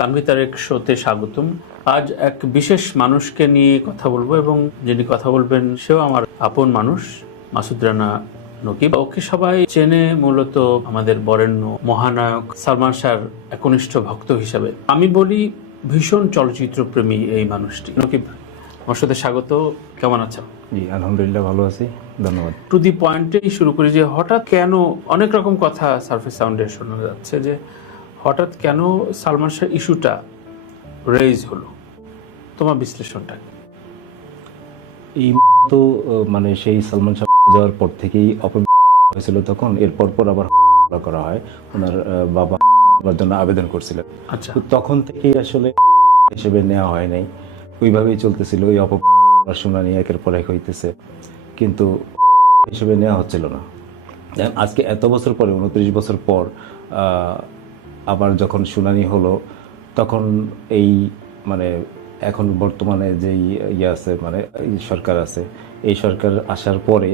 তানভি তারেক শোতে স্বাগতম। আজ এক বিশেষ মানুষকে নিয়ে কথা বলব এবং যিনি কথা বলবেন সেও আমার আপন মানুষ মাসুদ রানা নকিব। ওকে সবাই চেনে মূলত আমাদের বরেণ্য মহানায়ক সালমান শাহর একনিষ্ঠ ভক্ত হিসাবে। আমি বলি ভীষণ চলচ্চিত্র প্রেমী এই মানুষটি। নকিব আমার সাথে স্বাগত। কেমন আছো? জি আলহামদুলিল্লাহ ভালো আছি। ধন্যবাদ। টু দি পয়েন্টেই শুরু করি যে হঠাৎ কেন অনেক রকম কথা সার্ফেস সাউন্ডে শোনা যাচ্ছে যে হঠাৎ কেন সালমান শাহ ইস্যুটা রেইজ হলো? তোমার বিশ্লেষণটা এই তো মানে সেই সালমান শাহ যাওয়ার পর থেকেই অপবিত্র হয়েছিল তখন। এরপর পর আবার করা হয়। ওনার বাবা জন্য আবেদন করছিলেন। আচ্ছা। তখন থেকেই আসলে হিসেবে নেওয়া হয় নাই। ওইভাবেই চলতেছিল। ওই অপ শুনানি একের পর এক হইতেছে। কিন্তু হিসেবে নেওয়া হচ্ছিল না। আজকে এত বছর পরে উনত্রিশ বছর পর আহ, আবার যখন শুনানি হলো তখন এই মানে এখন বর্তমানে যেই ইয়ে আছে মানে এই সরকার আছে এই সরকার আসার পরে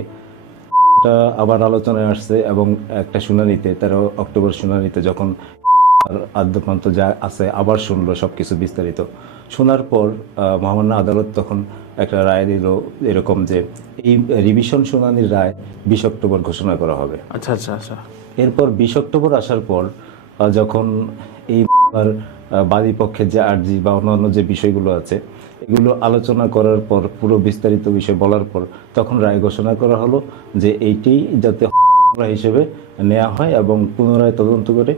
আবার আলোচনায় আসছে এবং একটা শুনানিতে তেরো অক্টোবর শুনানিতে যখন আদ্যপ্রান্ত যা আছে আবার শুনলো সব কিছু বিস্তারিত। শোনার পর মহামান্য আদালত তখন একটা রায় দিল এরকম যে এই রিভিশন শুনানির রায় বিশ অক্টোবর ঘোষণা করা হবে। আচ্ছা আচ্ছা আচ্ছা। এরপর বিশ অক্টোবর আসার পর যখন এই আহ, যে আর্জি বা অন্যান্য যে বিষয়গুলো আছে এগুলো আলোচনা করার পর পুরো বিস্তারিত বিষয় বলার পর তখন রায় ঘোষণা করা হলো যে এইটি যাতে হিসেবে নেওয়া হয় এবং পুনরায় তদন্ত করে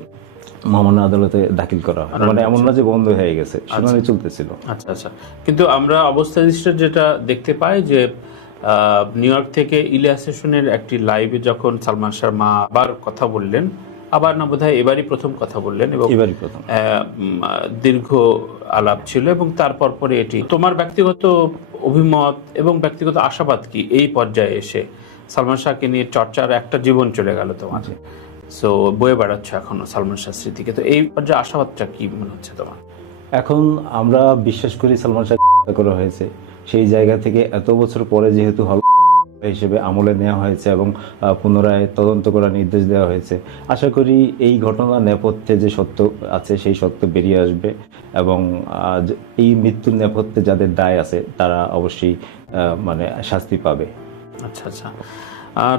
মহামান্য আদালতে দাখিল করা হয়। মানে এমন না যে বন্ধ হয়ে গেছে শুনানি চলতেছিল। আচ্ছা আচ্ছা। কিন্তু আমরা অবস্থা দৃষ্টির যেটা দেখতে পাই যে আহ, নিউ ইয়র্ক থেকে ইলিয়াস হোসেনের একটি লাইভে যখন সালমান শাহর মা আবার কথা বললেন আবার না বোধহয় এবারই প্রথম কথা বললেন এবং এবারই প্রথম। দীর্ঘ আলাপ ছিল এবং তারপর পরে এটি। তোমার ব্যক্তিগত অভিমত এবং ব্যক্তিগত আশাবাদ কি এই পর্যায়ে এসে? সালমান শাহকে নিয়ে চর্চার একটা জীবন চলে গেল তোমার। সো বয়ে বেড়াচ্ছ এখনও সালমান শাহ স্মৃতিকে। তো এই পর্যায়ে আশাবাদটা কি মনে হচ্ছে তোমার? এখন আমরা বিশ্বাস করি সালমান শাহ করা হয়েছে। সেই জায়গা থেকে এত বছর পরে যেহেতু হল হিসেবে আমলে নেওয়া হয়েছে এবং পুনরায় তদন্ত করার নির্দেশ দেওয়া হয়েছে। আশা করি এই ঘটনা নেপথ্যে যে সত্য আছে সেই সত্য বেরিয়ে আসবে এবং এই মৃত্যুর নেপথ্যে যাদের দায় আছে তারা অবশ্যই মানে শাস্তি পাবে। আচ্ছা আচ্ছা। আর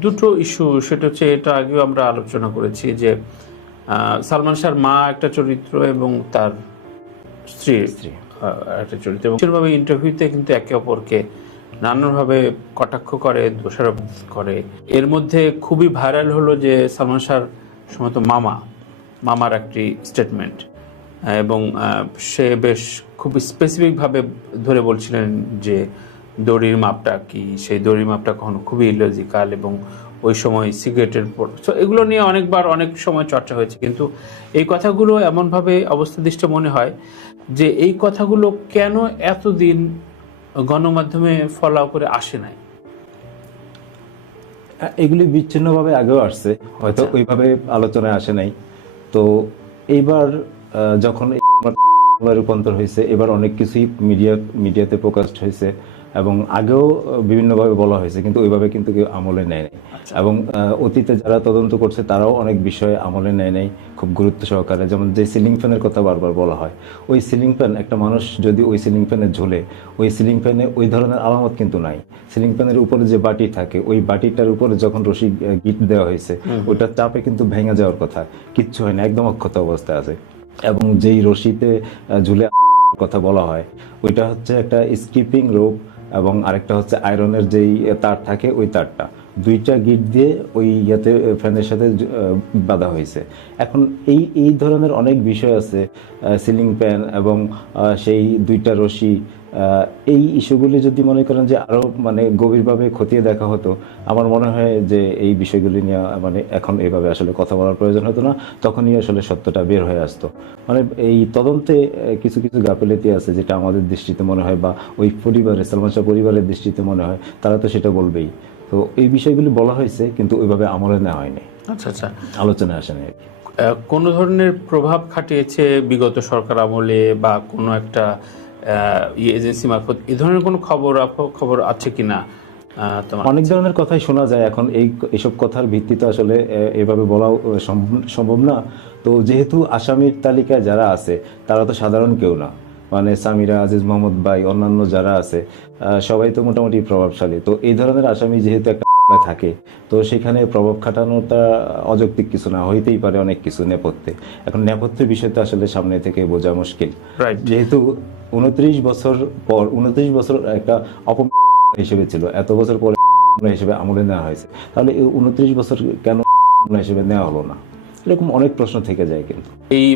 দুটো ইস্যু সেটা হচ্ছে এটা আগেও আমরা আলোচনা করেছি যে আহ, সালমান শাহর মা একটা চরিত্র এবং তার স্ত্রী স্ত্রী। একটা চরিত্র। এবং ইন্টারভিউতে কিন্তু একে অপরকে নানানভাবে কটাক্ষ করে, দোষারোপ করে। এর মধ্যে খুবই ভাইরাল হলো যে সালমান শাহর সম্ভবত মামা, মামার একটি স্টেটমেন্ট এবং সে বেশ খুব স্পেসিফিকভাবে ধরে বলছিলেন যে দড়ির মাপটা কি? সেই দড়ির মাপটা কখনো খুবই ইলজিক্যাল এবং ওই সময় সিগারেটের পর তো এগুলো নিয়ে অনেকবার অনেক সময় চর্চা হয়েছে। কিন্তু এই কথাগুলো এমনভাবে অবস্থাদিষ্ট মনে হয় যে এই কথাগুলো কেন এতদিন গণমাধ্যমে ফলাও করে আসে নাই। এগুলি বিচ্ছিন্নভাবে আগেও আসছে হয়তো আচ্ছা। ওইভাবে আলোচনায় আসে নাই। তো এইবার যখন রূপান্তর হয়েছে এবার অনেক কিছুই মিডিয়া মিডিয়াতে প্রকাশ হয়েছে। এবং আগেও বিভিন্নভাবে বলা হয়েছে কিন্তু ওইভাবে কিন্তু কেউ আমলে নেয় নাই এবং আহ, অতীতে যারা তদন্ত করছে তারাও অনেক বিষয়ে আমলে নেয় নাই খুব গুরুত্ব সহকারে। যেমন যে সিলিং ফ্যানের কথা বারবার বলা হয় ওই সিলিং ফ্যান একটা মানুষ যদি ওই সিলিং ফ্যানে ঝোলে ওই সিলিং ফ্যানে ওই ধরনের আলামত কিন্তু নাই। সিলিং ফ্যানের উপরে যে বাটি থাকে ওই বাটিটার উপরে যখন রশি গিট দেওয়া হয়েছে ওটার চাপে কিন্তু ভেঙে যাওয়ার কথা। কিচ্ছু হয় না একদম অক্ষত অবস্থায় আছে। এবং যেই রশিতে ঝুলে কথা বলা হয় ওইটা হচ্ছে একটা স্কিপিং রোপ এবং আরেকটা হচ্ছে আয়রনের যেই তার থাকে, ওই তারটা। দুইটা গিট দিয়ে ওই ইয়াতে ফ্যানের সাথে বাঁধা হয়েছে। এখন এই এই ধরনের অনেক বিষয় আছে সিলিং ফ্যান এবং সেই দুইটা রশি এই ইস্যুগুলি যদি মনে করেন যে আরও মানে গভীরভাবে খতিয়ে দেখা হতো আমার মনে হয় যে এই বিষয়গুলি নিয়ে মানে এখন এভাবে আসলে কথা বলার প্রয়োজন হতো না তখনই আসলে সত্যটা বের হয়ে আসতো। মানে এই তদন্তে কিছু কিছু গাফিলতি আছে যেটা আমাদের দৃষ্টিতে মনে হয় বা ওই পরিবারের সালমান শাহ পরিবারের দৃষ্টিতে মনে হয় তারা তো সেটা বলবেই। তো এই বিষয়গুলি বলা হয়েছে কিন্তু ওইভাবে আমলে নেওয়া হয়নি। আচ্ছা আচ্ছা। আলোচনায় আসেনি কোনো ধরনের প্রভাব খাটিয়েছে বিগত সরকার আমলে বা কোনো একটা এজেন্সি মারফত এ ধরনের কোনো খবর খবর আছে কিনা আহ, তোমার অনেক ধরনের কথাই শোনা যায় এখন। এই এসব কথার ভিত্তিতে আসলে এভাবে বলাও সম্ভ- সম্ভব না। তো যেহেতু আসামির তালিকায় যারা আছে তারা তো সাধারণ কেউ না। মানে সামিরা আজিজ মোহাম্মদ ভাই অন্যান্য যারা আছে সবাই তো মোটামুটি প্রভাবশালী। তো এই ধরনের আসামি যেহেতু একটা থাকে। তো সেখানে প্রভাব খাটানোটা অযৌক্তিক কিছু না হইতেই পারে অনেক কিছু নেপথ্যে। এখন নেপথ্যের বিষয় তো আসলে সামনে থেকে বোঝা মুশকিল। যেহেতু উনত্রিশ বছর পর উনত্রিশ বছর একটা অপ হিসেবে ছিল এত বছর পরে হিসেবে আমলে নেওয়া হয়েছে। তাহলে এই উনত্রিশ বছর কেন হিসেবে নেওয়া হলো না? এরকম অনেক প্রশ্ন থেকে যায় কিন্তু। এই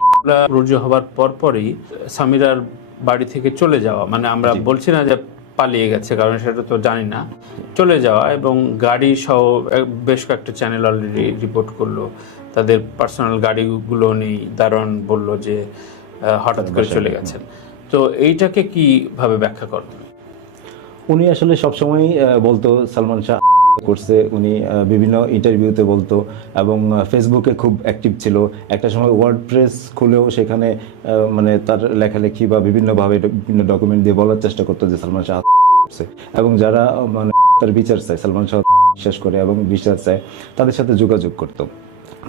রুজু হবার পরপরই সামিরার বাড়ি থেকে চলে যাওয়া মানে আমরা বলছি না যে পালিয়ে গেছে কারণ সেটা তো জানি না। চলে যাওয়া এবং গাড়ি সহ বেশ কয়েকটা চ্যানেল অলরেডি রিপোর্ট করল। তাদের পার্সোনাল গাড়িগুলো নেই দারণ বলল যে হঠাৎ করে চলে গেছেন। তো এইটাকে কীভাবে ব্যাখ্যা করবেন উনি আসলে সবসময় বলতো সালমান শাহ করছে, উনি বিভিন্ন ইন্টারভিউতে বলতো এবং ফেসবুকে খুব অ্যাক্টিভ ছিল। একটা সময় ওয়ার্ড প্রেস খুলেও সেখানে মানে তার লেখালেখি বা বিভিন্নভাবে বিভিন্ন ডকুমেন্ট দিয়ে বলার চেষ্টা করতো যে সালমান শাহ করছে। এবং যারা মানে তার বিচার চায়, সালমান শাহ বিশ্বাস করে এবং বিচার চায়, তাদের সাথে যোগাযোগ করতো।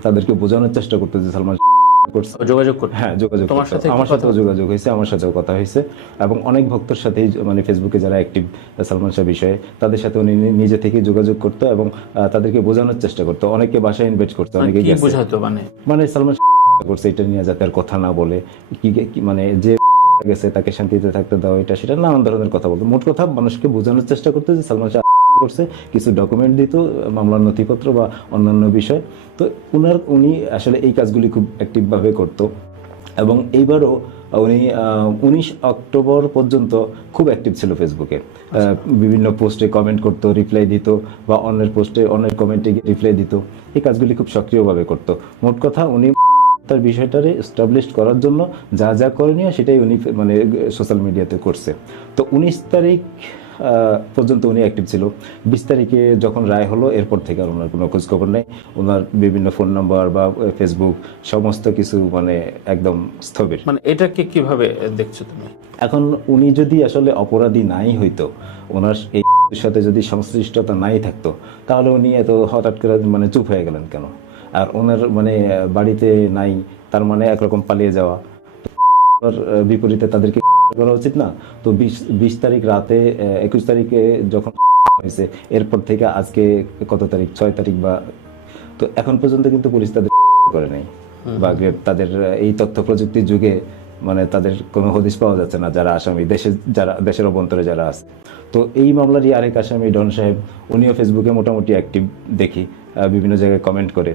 তাদেরকে বোঝানোর চেষ্টা করতো যে সালমান শাহ করছে। যোগাযোগ করতে হ্যাঁ যোগাযোগ তোমার সাথে আমার সাথেও যোগাযোগ হয়েছে আমার সাথেও কথা হয়েছে। এবং অনেক ভক্তর সাথেই মানে ফেসবুকে যারা অ্যাক্টিভ সালমান শাহ বিষয়ে তাদের সাথে উনি নিজে থেকে যোগাযোগ করতো এবং তাদেরকে বোঝানোর চেষ্টা করতো। অনেকে বাসায় ইনভাইট করতো মানে অনেকে বোঝাতো মানে? মানে সালমান শাহ করছে এটা নিয়ে যাতে আর কথা না বলে। কি কি- মানে যে গেছে তাকে শান্তিতে থাকতে দাও এটা সেটা নানান ধরনের কথা বলতো। মোট কথা মানুষকে বোঝানোর চেষ্টা করতো যে সালমান শাহ করছে, কিছু ডকুমেন্ট দিত, মামলার নথিপত্র বা অন্যান্য বিষয়। তো উনার, উনি আসলে এই কাজগুলি খুব অ্যাক্টিভভাবে করতো। এবং এইবারও উনি উনিশ অক্টোবর পর্যন্ত খুব অ্যাক্টিভ ছিল ফেসবুকে বিভিন্ন পোস্টে কমেন্ট করতো রিপ্লাই দিত বা অন্যের পোস্টে অন্যের কমেন্টে রিপ্লাই দিত। এই কাজগুলি খুব সক্রিয়ভাবে করতো। মোট কথা, উনি তার বিষয়টারে এস্টাবলিশ করার জন্য যা যা করণীয় সেটাই উনি মানে সোশ্যাল মিডিয়াতে করছে। তো উনিশ তারিখ পর্যন্ত উনি অ্যাক্টিভ ছিল। বিশ তারিখে যখন রায় হলো এরপর থেকে আর ওনার কোনো খোঁজখবর নেই। ওনার বিভিন্ন ফোন নাম্বার বা ফেসবুক সমস্ত কিছু মানে একদম স্থবির। মানে এটাকে কীভাবে দেখছ তুমি? এখন উনি যদি আসলে অপরাধী নাই হইতো ওনার এই সাথে যদি সংশ্লিষ্টতা নাই থাকতো তাহলে উনি এত হঠাৎ করে মানে চুপ হয়ে গেলেন কেন? আর ওনার মানে বাড়িতে নাই তার মানে একরকম পালিয়ে যাওয়া। বিপরীতে তাদেরকে করা উচিত না। তো বিশ বিশ তারিখ রাতে একুশ তারিখে যখন হয়েছে এরপর থেকে আজকে কত তারিখ? ছয় তারিখ বা তো এখন পর্যন্ত কিন্তু পুলিশ তাদের করে নাই বা তাদের এই তথ্য প্রযুক্তির যুগে মানে তাদের কোনো হদিশ পাওয়া যাচ্ছে না যারা আসামি দেশে যারা দেশের অভ্যন্তরে যারা আছে। তো এই মামলারই আরেক আসামি ডন সাহেব উনিও ফেসবুকে মোটামুটি অ্যাক্টিভ দেখি বিভিন্ন জায়গায় কমেন্ট করে।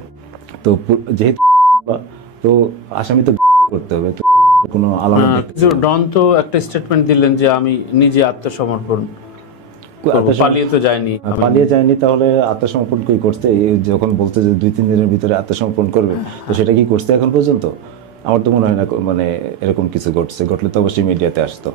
তো যেহেতু তো আসামি তো করতে হবে। তো কোনো আলামত ডন তো একটা স্টেটমেন্ট দিলেন যে আমি নিজে আত্মসমর্পণ পালিয়ে তো যায়নি। পালিয়ে যায়নি তাহলে আত্মসমর্পণ কই করতে যখন বলতে যে দুই তিন দিনের ভিতরে আত্মসমর্পণ করবে তো সেটা কি করছে এখন পর্যন্ত? আমার তো মনে হয় না মানে এরকম কিছু ঘটছে। ঘটলে তো অবশ্যই মিডিয়াতে আসতো।